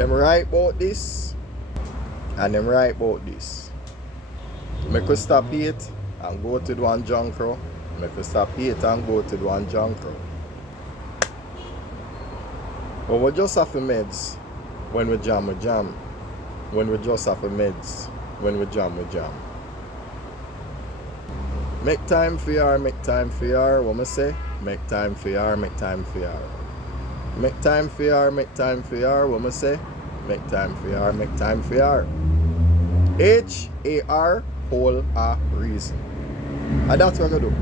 Them right about this and them right about this. Make us stop it and go to the one junk row. Make us stop it and go to the one junk row. But we just have the meds when we jam, we jam. When we just have the meds when we jam, we jam. Make time for your, make time for your. What I say? Make time for your, make time for your. Make time for your, make time for your. What I say? Make time for your, make time for your. H.A.R. whole a reason. And that's what we're going to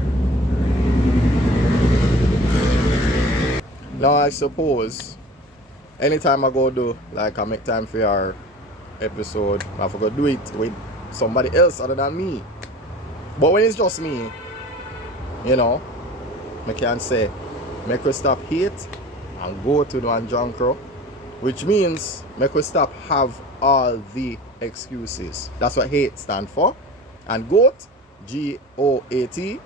do. Now I suppose anytime I go do like a make time for your episode, I have to do it with somebody else other than me. But when it's just me, you know, I can say, make us stop hate and go to the one junk row, which means make us stop have all the excuses. That's what hate stand for. And GOAT, G-O-A-T,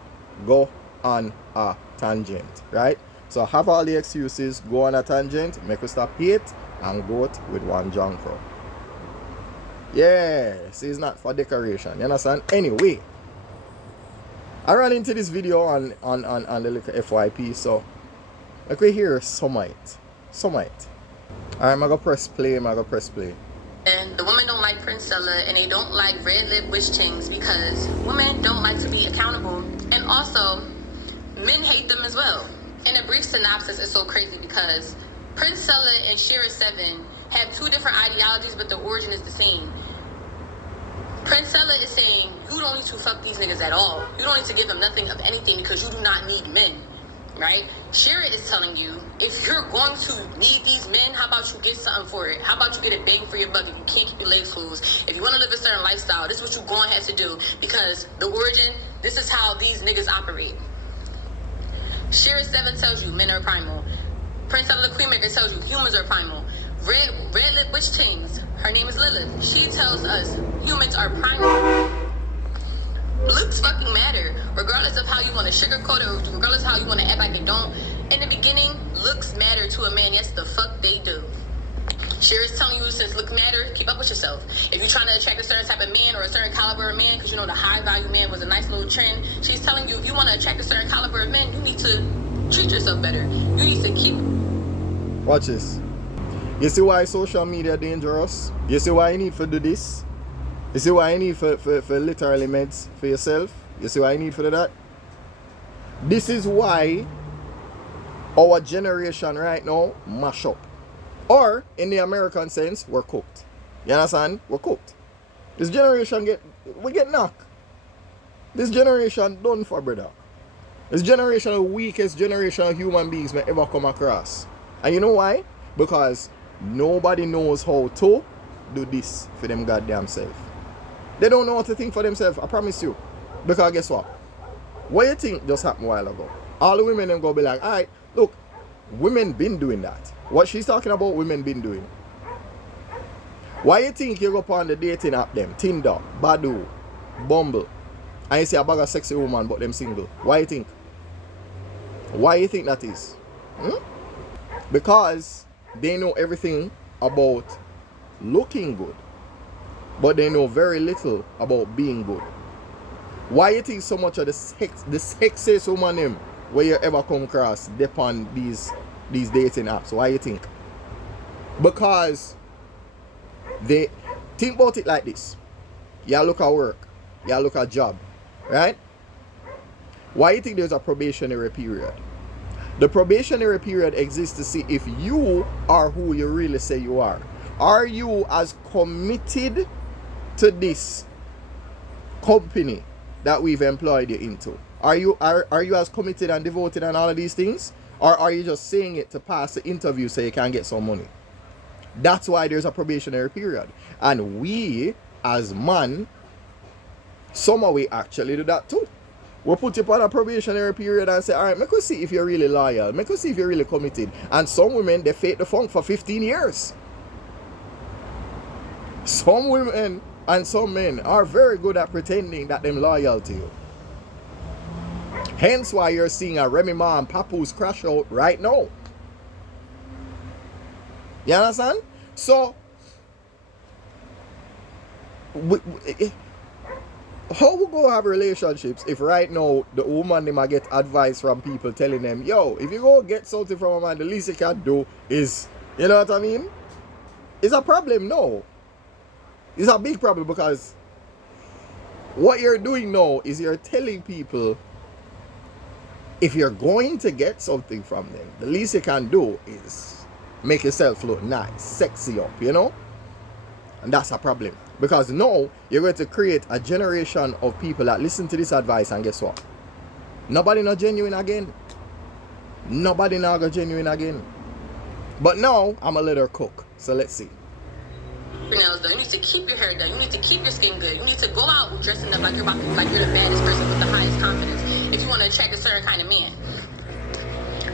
go on a tangent, right? So have all the excuses, go on a tangent, make us stop hate and GOAT with one junk row. Yeah, see, it's not for decoration, you understand? Anyway, I ran into this video on the little FYP, so like we hear some might. Alright, I'm gonna press play, And the women don't like Princella and they don't like red lip witch tings because women don't like to be accountable. And also, men hate them as well. In a brief synopsis, it's so crazy because Princella and H.A.T.E have two different ideologies, but the origin is the same. Princella is saying, you don't need to fuck these niggas at all. You don't need to give them nothing of anything because you do not need men, right? H.A.T.E is telling you, if you're going to need these men, how about you get something for it? How about you get a bang for your buck if you can't keep your legs closed? If you want to live a certain lifestyle, this is what you're going to have to do because the origin, this is how these niggas operate. H.A.T.E tells you men are primal. Princella the Queenmaker tells you humans are primal. Red lip witch tings, her name is Lilith. She tells us humans are primal. Looks fucking matter, regardless of how you want to sugarcoat it, or regardless of how you want to act like they don't. In the beginning, looks matter to a man. Yes, the fuck they do. H.A.T.E is telling you, since looks matter, keep up with yourself. If you're trying to attract a certain type of man or a certain caliber of man, because you know the high value man was a nice little trend, she's telling you if you want to attract a certain caliber of men, you need to treat yourself better. You need to keep. Watch this. You see why social media dangerous? You see why you need to do this? You see why you need for literally meds for yourself? You see why you need for that? This is why our generation right now mash up. Or, in the American sense, we're cooked. You understand? We're cooked. This generation we get knocked. This generation done for, brother. This generation the weakest generation of human beings may ever come across. And you know why? Because nobody knows how to do this for them goddamn self. They don't know how to think for themselves, I promise you. Because guess what? What you think just happened a while ago? All the women them go be like, alright, look, women been doing that. What she's talking about, women been doing. Why you think you go upon the dating app them? Tinder, Badoo, Bumble, and you see a bag of sexy woman but them single? Why you think? Why you think that is? Because they know everything about looking good, but they know very little about being good. Why you think so much of the sexiest woman them where you ever come across depend these dating apps? Why you think? Because they think about it like this. You look at work, you look at job, right? Why you think there's a probationary period? The probationary period exists to see if you are who you really say you are. Are you as committed to this company that we've employed you into? Are you as committed and devoted and all of these things? Or are you just saying it to pass the interview so you can get some money? That's why there's a probationary period. And we, as man, somehow we actually do that too. We put you on a probationary period and say, alright, make us see if you're really loyal. Make us see if you're really committed. And some women, they fake the funk for 15 years. Some women and some men are very good at pretending that they're loyal to you. Hence why you're seeing a Remy Ma and Papoose crash out right now. You understand? So, How we go have relationships if right now the woman they might get advice from people telling them, yo, if you go get something from a man, the least you can do is, you know what I mean? It's a problem, no. It's a big problem because what you're doing now is you're telling people if you're going to get something from them, the least you can do is make yourself look nice, sexy up, you know? And that's a problem. Because now you're going to create a generation of people that listen to this advice, and guess what? Nobody not genuine again. Nobody not go genuine again. But now I'm a little cook. So let's see. Your nails done. You need to keep your hair done. You need to keep your skin good. You need to go out dressing up like you're like you're the baddest person with the highest confidence if you want to attract a certain kind of man.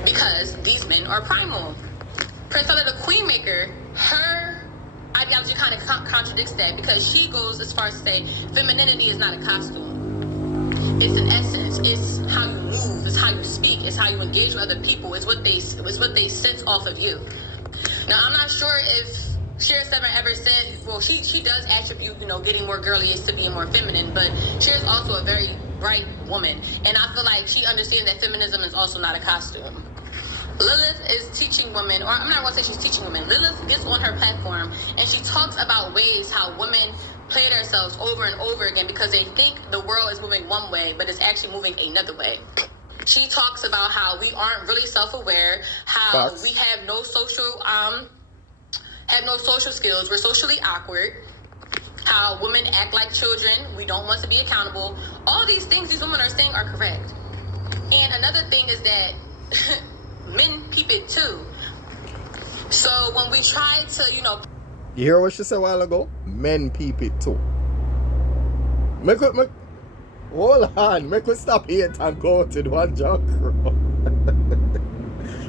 Because these men are primal. Priscilla the Queen Maker, her ideology kind of contradicts that because she goes as far as to say femininity is not a costume. It's an essence. It's how you move. It's how you speak. It's how you engage with other people. It's what they sense off of you. Now I'm not sure if J.A.M ever said, well, she does attribute, you know, getting more girly is to being more feminine, but J.A.M also a very bright woman, and I feel like she understands that feminism is also not a costume. Lilith is teaching women, or I'm not going to say she's teaching women. Lilith gets on her platform and she talks about ways how women play themselves over and over again because they think the world is moving one way, but it's actually moving another way. She talks about how we aren't really self-aware, how we have no social skills, we're socially awkward, how women act like children, we don't want to be accountable. All these things these women are saying are correct. And another thing is that men peep it too. So when we try to, you know... You hear what she said a while ago? Men peep it too. Hold on, make us stop here and go to the one junk.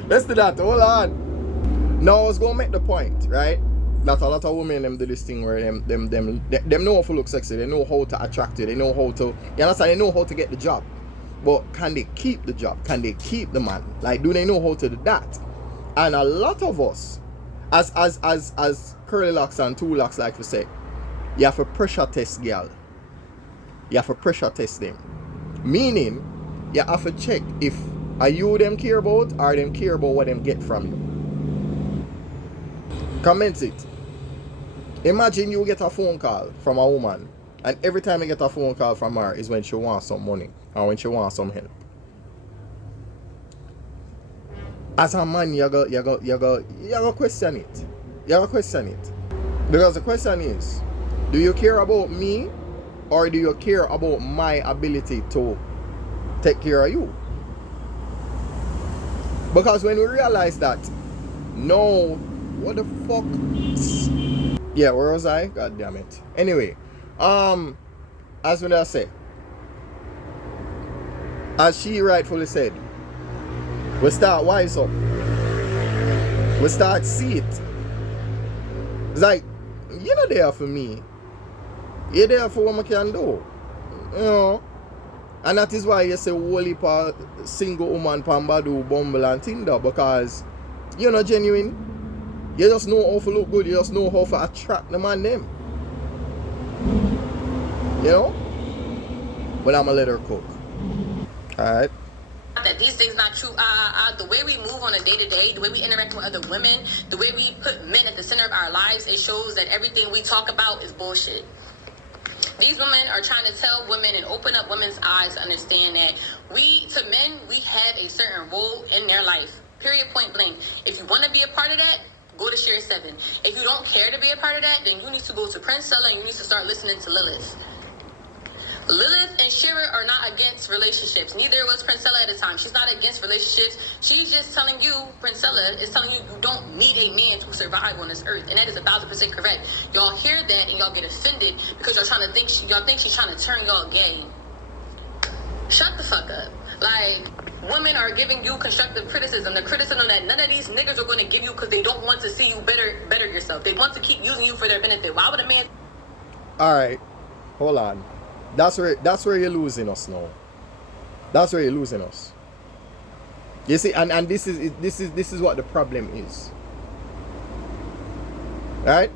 Let's do that, hold on. Now I was going to make the point, right? That a lot of women them do this thing where them know how to look sexy, they know how to attract you, they know how to, you understand, they know how to get the job. But can they keep the job? Can they keep the man? Like, do they know how to do that? And a lot of us, as Curly Locks and Two Locks like to say, you have to pressure test girl. You have to pressure test them. Meaning, you have to check if are you them care about or them care about what them get from you. Comment it. Imagine you get a phone call from a woman, and every time you get a phone call from her is when she wants some money or when she wants some help. As a man, you go question it. You go question it. Because the question is, do you care about me or do you care about my ability to take care of you? Because when we realize that, no, what the fuck? Yeah, where was I? God damn it. Anyway, as when I say, as she rightfully said, we start wise up. We start see it. It's like, you're not there for me. You're there for what I can do. You know? And that is why you say whole heap of single woman pan Badu, Bumble and Tinder, because you're not genuine. You just know how to look good, you just know how to attract the man them. You know? But I'm a let her cook. Alright. That these things not true. The way we move on a day-to-day, the way we interact with other women, the way we put men at the center of our lives, it shows that everything we talk about is bullshit. These women are trying to tell women and open up women's eyes to understand that to men, we have a certain role in their life. Period, point blank. If you want to be a part of that, go to J.A.M. If you don't care to be a part of that, then you need to go to Princella and you need to start listening to Lilith. Lilith and Shira are not against relationships. Neither was Princella at the time. She's not against relationships. She's just telling you, Princella is telling you, you don't need a man to survive on this earth. And that is 1,000% correct. Y'all hear that and y'all get offended because y'all think she's trying to turn y'all gay. Shut the fuck up. Like, women are giving you constructive criticism. The criticism that none of these niggas are going to give you because they don't want to see you better yourself. They want to keep using you for their benefit. Why would a man... Alright, hold on. That's where you're losing us now. That's where you're losing us. You see, and this is what the problem is. Right?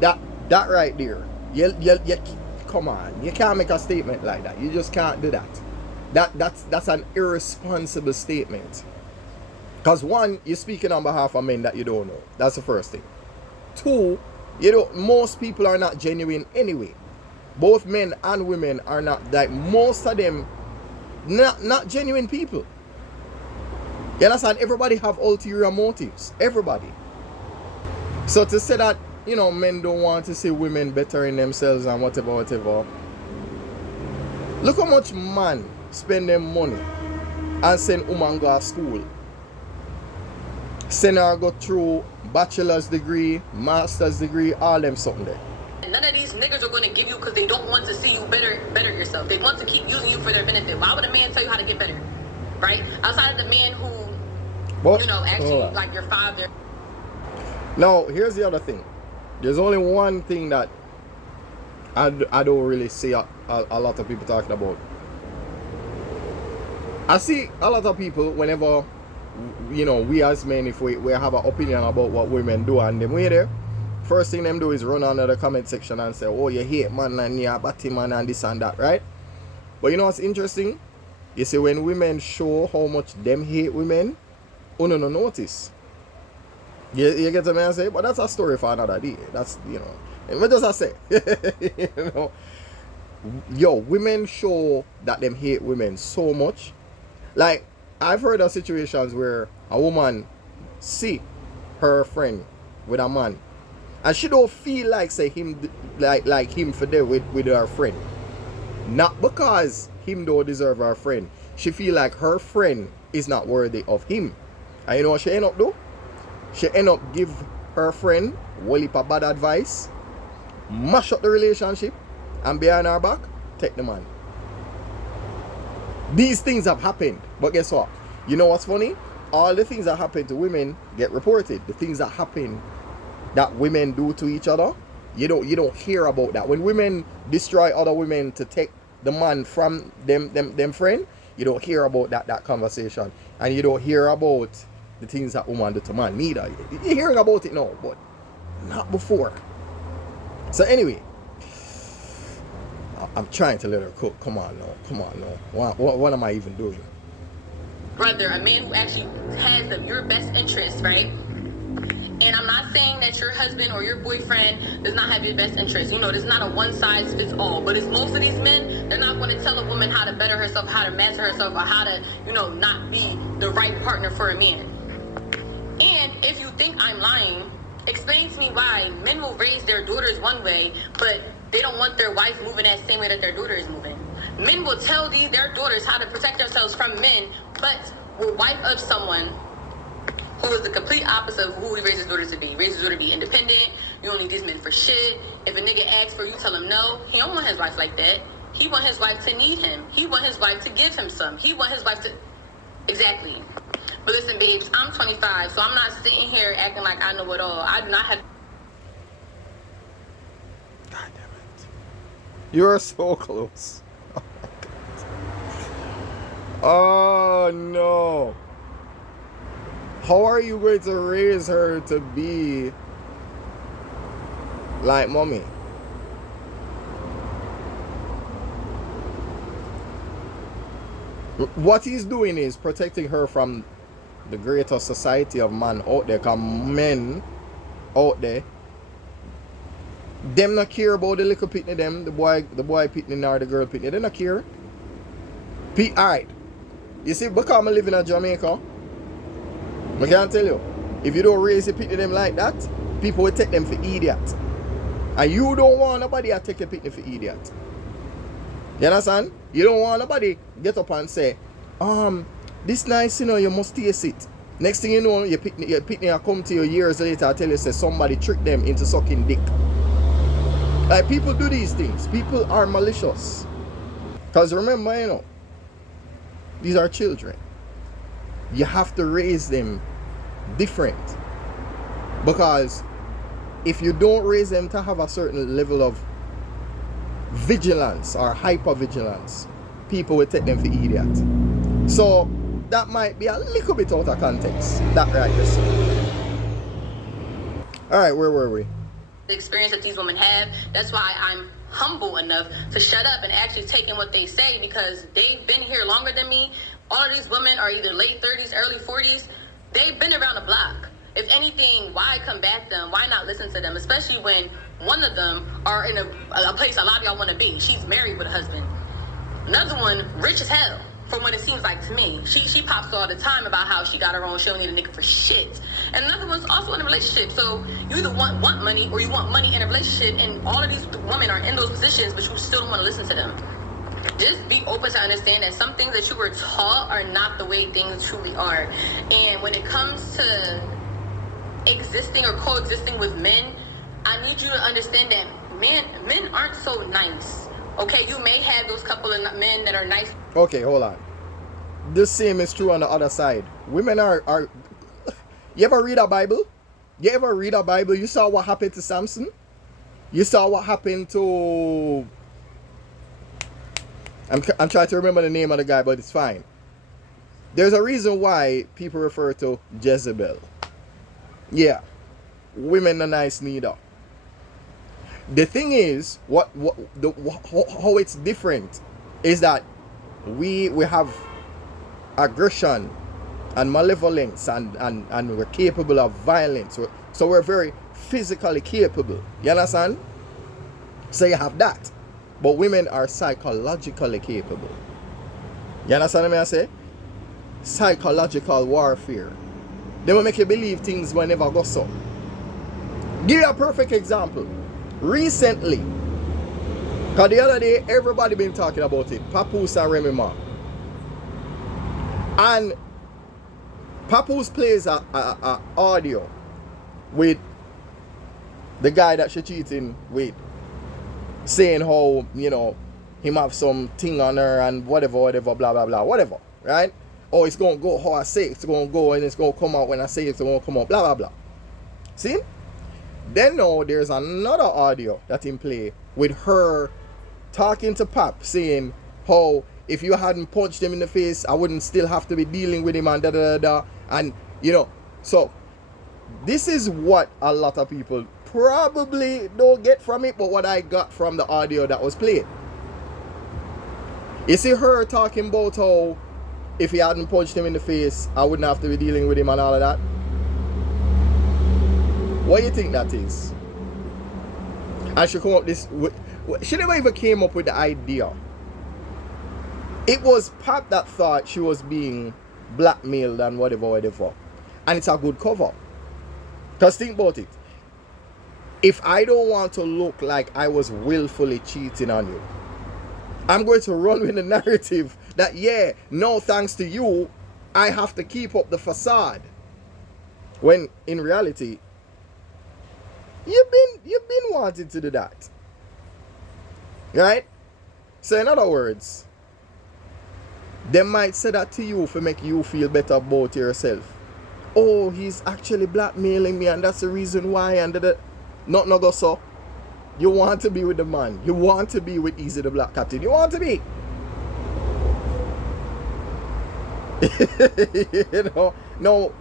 That right there You come on. You can't make a statement like that. You just can't do that. That's an irresponsible statement. Because one, you're speaking on behalf of men that you don't know. That's the first thing. Two, most people are not genuine anyway. Both men and women are not, like, most of them not genuine people. You understand? Everybody have ulterior motives. Everybody. So to say that, men don't want to see women bettering themselves and whatever. Look how much man spend their money and send woman go to school. Send her go through bachelor's degree, master's degree, all them something there. None of these niggas are going to give you because they don't want to see you better yourself. They want to keep using you for their benefit. Why would a man tell you how to get better? Right? Outside of the man who, actually, like your father. Now, here's the other thing. There's only one thing that I don't really see a lot of people talking about. I see a lot of people whenever, we as men, if we have an opinion about what women do and them way there, first thing them do is run under the comment section and say, oh, you hate man and you're a batty man and this and that, right? But you know what's interesting? You see, when women show how much them hate women, no notice. You get what I say? But that's a story for another day. That's, what does I say? Women show that them hate women so much. Like, I've heard of situations where a woman see her friend with a man and she don't feel like say him like him for there with her friend. Not because him don't deserve her friend. She feel like her friend is not worthy of him. And you know what she end up do? She end up give her friend whole heap of bad advice, mash up the relationship, and behind her back, take the man. These things have happened, but guess what? You know what's funny? All the things that happen to women get reported. The things that happen that women do to each other, you don't hear about that. When women destroy other women to take the man from them friend, you don't hear about that conversation. And you don't hear about the things that women do to man neither. You're hearing about it now, but not before. So anyway, I'm trying to let her cook. Come on now. What am I even doing? Brother, a man who actually has your best interest, right? And I'm not saying that your husband or your boyfriend does not have your best interest. There's not a one size fits all. But it's most of these men, they're not going to tell a woman how to better herself, how to master herself, or how to, not be the right partner for a man. And if you think I'm lying, explain to me why men will raise their daughters one way, but they don't want their wife moving that same way that their daughter is moving. Men will tell their daughters how to protect themselves from men, but will wife up someone who is the complete opposite of who he raises his daughters to be. He raises his daughter to be independent. You don't need these men for shit. If a nigga asks for you, tell him no. He don't want his wife like that. He want his wife to need him. He want his wife to give him some. He want his wife to... Exactly. But listen, babes, I'm 25, so I'm not sitting here acting like I know it all. I do not have... God damn it. You're so close. Oh my God. Oh no. How are you going to raise her to be like mommy? What he's doing is protecting her from the greater society of man out there. Because men out there, them not care about the little pitney them, the boy pitney or the girl pitney. They not care. Alright. You see, because I'm living in Jamaica, I can tell you, if you don't raise the pitney them like that, people will take them for idiot. And you don't want nobody to take a pitney for idiot. You understand? You don't want nobody get up and say, this nice, you must taste it. Next thing you know, your pitney will come to you years later and tell you, say, somebody tricked them into sucking dick. Like, people do these things. People are malicious. Because remember, these are children. You have to raise them different. Because if you don't raise them to have a certain level of vigilance or hypervigilance, people will take them for idiot. So that might be a little bit out of context. That right there. Alright, where were we? the experience that these women have. That's why I'm humble enough to shut up and actually take in what they say, because they've been here longer than me. All of these women are either late 30s, early 40s. They've been around the block. If anything, why combat them? Why not listen to them? Especially when one of them are in a place a lot of y'all want to be. She's married with a husband. Another one, rich as hell, from what it seems like to me. She pops all the time about how she got her own, she don't need a nigga for shit. And another one's also in a relationship. So you either want money or you want money in a relationship, and all of these women are in those positions, but you still don't want to listen to them. Just be open to understand that some things that you were taught are not the way things truly are. And when it comes to existing or coexisting with men, I need you to understand that men aren't so nice. Okay, you may have those couple of men that are nice. Okay, hold on. The same is true on the other side. Women are you ever read a Bible? You ever read a Bible? You saw what happened to Samson? You saw what happened to... I'm trying to remember the name of the guy, but it's fine. There's a reason why people refer to Jezebel. Yeah. Women are nice neither. The thing is, how it's different is that we have aggression and malevolence and we're capable of violence. So we're very physically capable. You understand? So you have that. But women are psychologically capable. You understand what I say? Psychological warfare. They will make you believe things will never go so. Give you a perfect example. Recently, because the other day everybody been talking about it, Papoose and Remy Ma. And Papoose plays a audio with the guy that she cheating with, saying how, you know, him have some thing on her and whatever, blah, blah, blah, whatever, right? Oh, it's going to go how I say it's going to go, and it's going to come out when I say it's going to come out, blah, blah, blah. See? Then now there's another audio that in play with her talking to Pap, saying how if you hadn't punched him in the face, I wouldn't still have to be dealing with him and da da da da. And, you know, so this is what a lot of people probably don't get from it, but what I got from the audio that was played. You see her talking about how if he hadn't punched him in the face, I wouldn't have to be dealing with him and all of that. What do you think that is? And she come up this... She never even came up with the idea. It was Pap that thought she was being blackmailed and whatever. And it's a good cover. Because think about it. If I don't want to look like I was willfully cheating on you, I'm going to run with the narrative that, yeah, no thanks to you, I have to keep up the facade. When in reality, you've been wanting to do that. Right? So in other words, they might say that to you to make you feel better about yourself. Oh, he's actually blackmailing me and that's the reason why, and not go so. You want to be with the man. You want to be with Easy the Black Captain. You want to be. You know, no,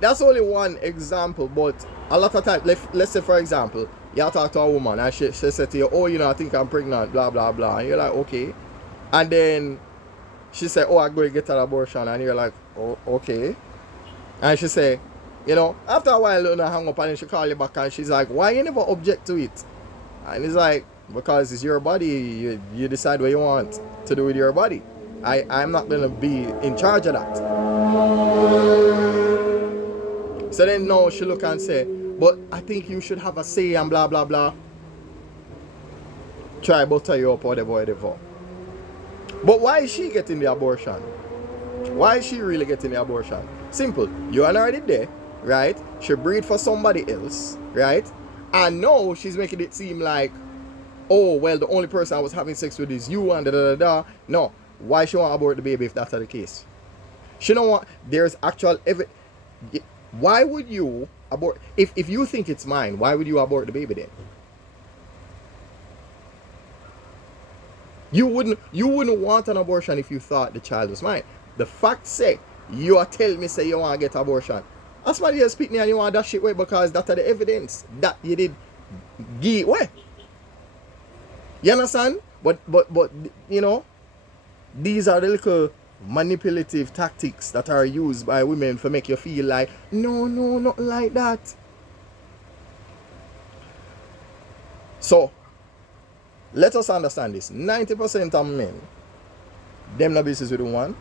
that's only one example, but a lot of times, let's say for example, you talk to a woman and she said to you, oh, you know, I think I'm pregnant, blah, blah, blah. And you're like, okay. And then she said, oh, I'm going to get an abortion. And you're like, oh, okay. And she say, you know, after a while, you know, hang up and then she call you back and she's like, why you never object to it? And it's like, because it's your body, you decide what you want to do with your body. I'm not going to be in charge of that. So then now she look and say, but I think you should have a say and blah, blah, blah. Try butter you up, whatever. But why is she getting the abortion? Why is she really getting the abortion? Simple. You and her did there, right? She breed for somebody else, right? And now she's making it seem like, oh, well, the only person I was having sex with is you and da-da-da-da. No. Why she want to abort the baby if that's the case? She don't want... There's actual... Why would you abort... If you think it's mine, why would you abort the baby then? You wouldn't want an abortion if you thought the child was mine. The fact say, you are telling me say you want to get abortion. As somebody else speak me and you want that shit away because that's the evidence that you did give away. You understand? But you know, these are the little manipulative tactics that are used by women to make you feel like no, not like that. So let us understand this. 90% of men, them no business with woman,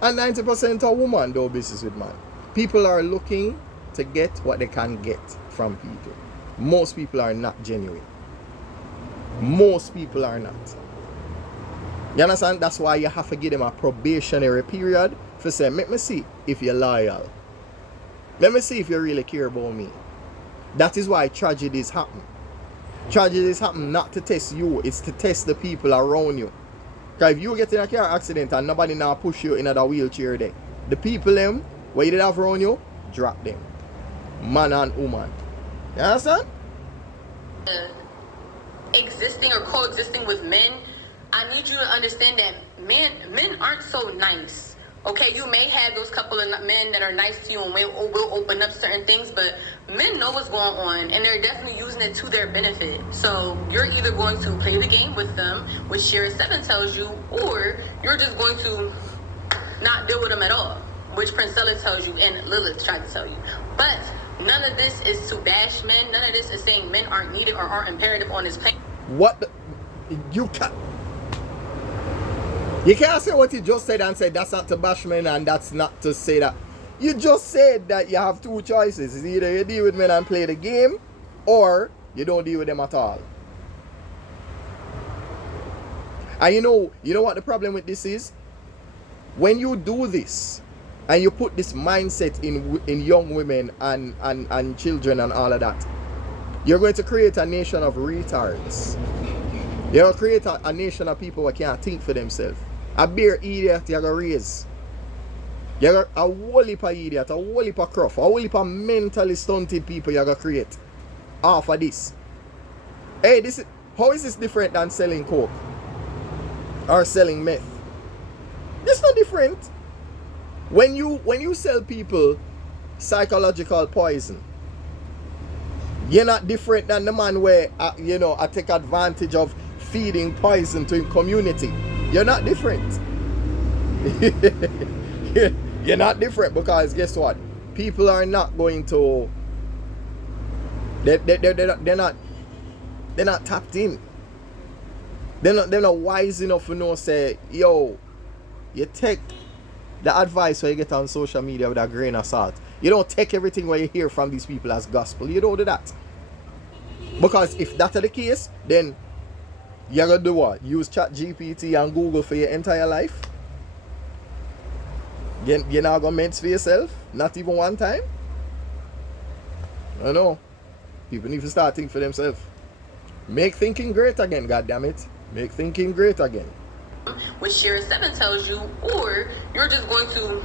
and 90% of women do business with man. People are looking to get what they can get from people. Most people are not genuine. Most people are not. You understand? That's why you have to give them a probationary period for say, let me see if you're loyal. Let me see if you really care about me. That is why tragedies happen. Tragedies happen not to test you, it's to test the people around you. Because if you get in a car accident and nobody now push you in a wheelchair there, the people them, what you did have around you, drop them. Man and woman. You understand? Existing or coexisting with men, I need you to understand that men aren't so nice. Okay, you may have those couple of men that are nice to you and will open up certain things, but men know what's going on and they're definitely using it to their benefit. So you're either going to play the game with them, which J.A.M tells you, or you're just going to not deal with them at all, which Princella tells you and Lilith tried to tell you. But none of this is to bash men. None of this is saying men aren't needed or aren't imperative on this planet. What the, you can't say what you just said and say that's not to bash men and that's not to say that. You just said that you have two choices. It's either you deal with men and play the game, or you don't deal with them at all. And you know what the problem with this is? When you do this and you put this mindset in young women and children and all of that, you're going to create a nation of retards. You're going to create a nation of people who can't think for themselves. A bare idiot you're going to raise. You're going to a whole heap of idiot, a whole heap of cruff, a whole heap of mentally stunted people you're going to create. Off of this. Hey, how is this different than selling coke? Or selling meth? It's not different. When you sell people psychological poison, you're not different than the man where I take advantage of feeding poison to his community. You're not different. You're not different because guess what? People are not going to. They're not tapped in. They're not wise enough to know. Say, yo, you take the advice where you get on social media with a grain of salt. You don't take everything what you hear from these people as gospel. You don't do that. Because if that's the case, then you're going to do what? Use Chat-GPT and Google for your entire life? You're not going to mince for yourself? Not even one time? I know. People need to start thinking for themselves. Make thinking great again, goddammit. Make thinking great again. Which J.A.M tells you, or you're just going to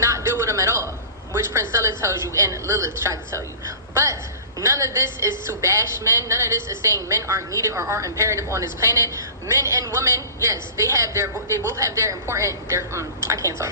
not deal with them at all, which Princella tells you and Lilith tried to tell you. But none of this is to bash men. None of this is saying men aren't needed or aren't imperative on this planet. Men and women, yes, they both have their important. I can't talk.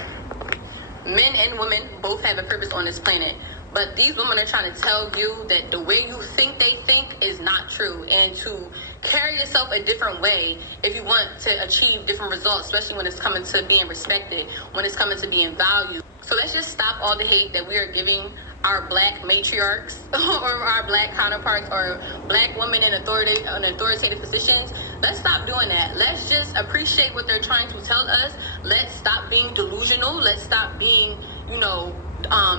Men and women both have a purpose on this planet. But these women are trying to tell you that the way you think they think is not true, and to carry yourself a different way if you want to achieve different results, especially when it's coming to being respected, when it's coming to being valued. So let's just stop all the hate that we are giving our black matriarchs or our black counterparts or black women in authoritative positions. Let's stop doing that. Let's just appreciate what they're trying to tell us. Let's stop being delusional. Let's stop being,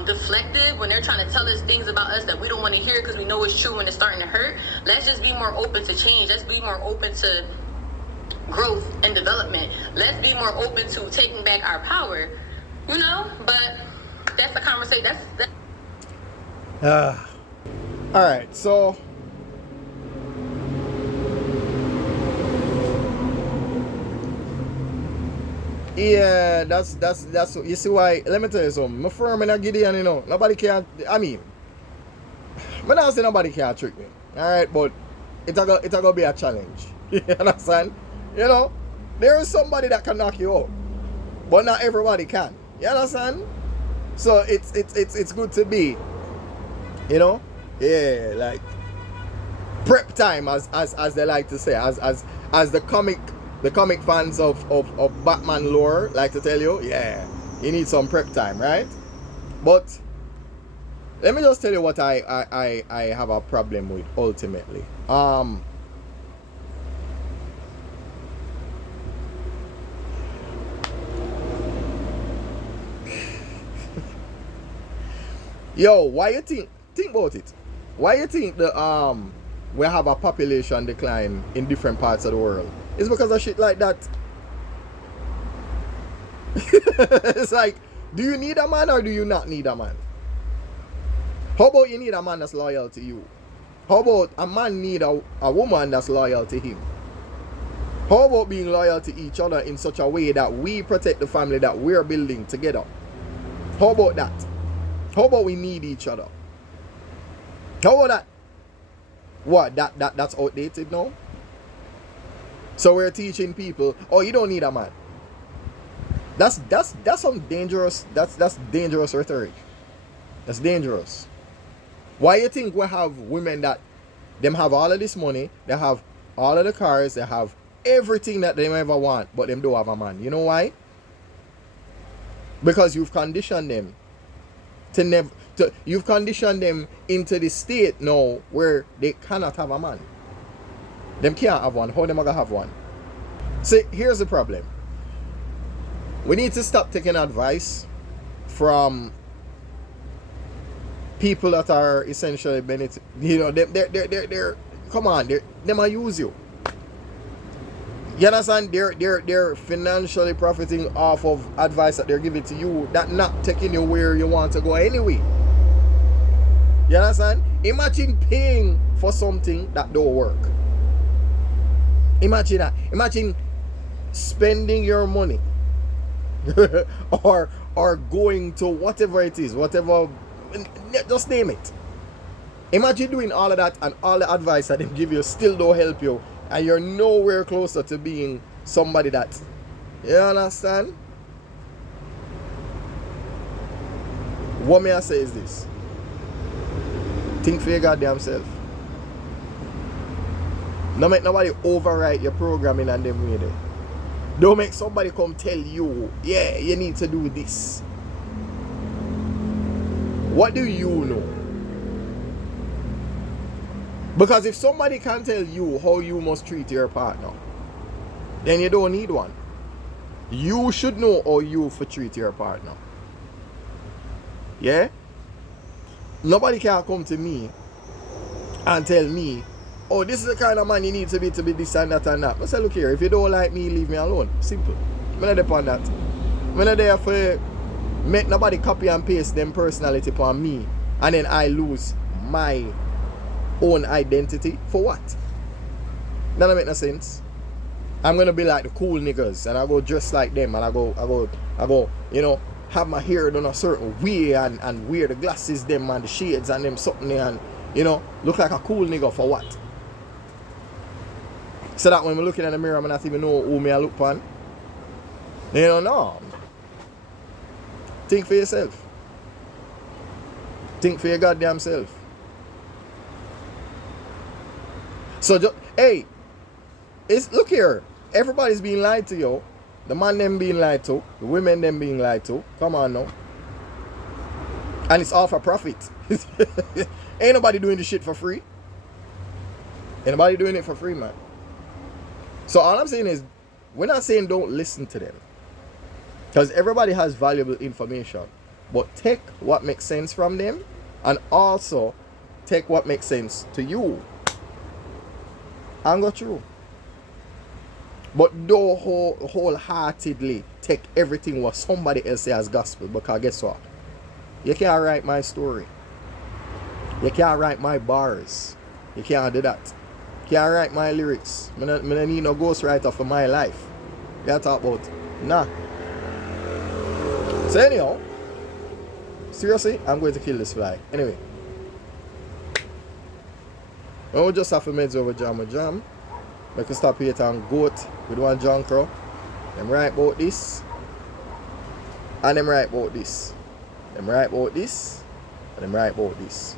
deflective when they're trying to tell us things about us that we don't want to hear because we know it's true when it's starting to hurt. Let's just be more open to change. Let's be more open to growth and development. Let's be more open to taking back our power. But that's a conversation. All right, so yeah, that's you see why. Let me tell you something. My firm in a Gideon, nobody can. I mean, but not say nobody can trick me. All right, but it's gonna be a challenge. You understand? There is somebody that can knock you out, but not everybody can. You understand? So it's good to be, yeah, like Prep time, as they like to say, as the comic fans of Batman lore like to tell you, yeah, you need some prep time, right? But let me just tell you what I have a problem with ultimately. Yo, why you think about it? Why you think we have a population decline in different parts of the world? It's because of shit like that. It's like, do you need a man or do you not need a man? How about you need a man that's loyal to you? How about a man need a woman that's loyal to him? How about being loyal to each other in such a way that we protect the family that we're building together? How about that? How about we need each other? How about that? What? That's outdated now? So we're teaching people, oh, you don't need a man. That's some dangerous, that's dangerous rhetoric. That's dangerous. Why you think we have women that them have all of this money, they have all of the cars, they have everything that they ever want, but them don't have a man? You know why? Because you've conditioned them you've conditioned them into the state now where they cannot have a man. Them can't have one. How them gonna have one? See, here's the problem. We need to stop taking advice from people that are essentially benefit. You know, they're come on, they might use you. You understand? They're financially profiting off of advice that they're giving to you, that not taking you where you want to go anyway. You understand? Imagine paying for something that don't work. Imagine that. Imagine spending your money or going to whatever it is, whatever, just name it. Imagine doing all of that and all the advice that they give you still don't help you, and you're nowhere closer to being somebody that, you understand? What may I say is this: think for your goddamn self. Don't make nobody override your programming and them way there. Don't make somebody come tell you, yeah, you need to do this. What do you know? Because if somebody can tell you how you must treat your partner, then you don't need one. You should know how you for treat your partner. Yeah? Nobody can come to me and tell me, oh, this is the kind of man you need to be this and that and that. I say, look here, if you don't like me, leave me alone. Simple. I'm not depend on that. I'm not there for make nobody copy and paste them personality upon me and then I lose my own identity. For what? That don't make no sense. I'm gonna be like the cool niggas and I go dress like them and I go, you know, have my hair done a certain way and wear the glasses them and the shades and them something and, you know, look like a cool nigga. For what? So that when I'm looking in the mirror, I'm not even know who me I look upon. You know, no. Think for yourself. Think for your goddamn self. So, hey, look here. Everybody's being lied to, yo. The man them being lied to. The women them being lied to. Come on now. And it's all for profit. Ain't nobody doing this shit for free. Ain't nobody doing it for free, man. So all I'm saying is, we're not saying don't listen to them. Because everybody has valuable information. But take what makes sense from them. And also, take what makes sense to you. And go through. But don't wholeheartedly take everything what somebody else says as gospel. Because guess what? You can't write my story. You can't write my bars. You can't do that. You can't write my lyrics. I don't need no ghostwriter for my life. You can't talk about. Nah. So anyhow, seriously, I'm going to kill this fly. Anyway. We'll just have to meds over Jam. We can stop here and goat with one John Crow. Them right about this. And them right about this. Them right about this. And them right about this.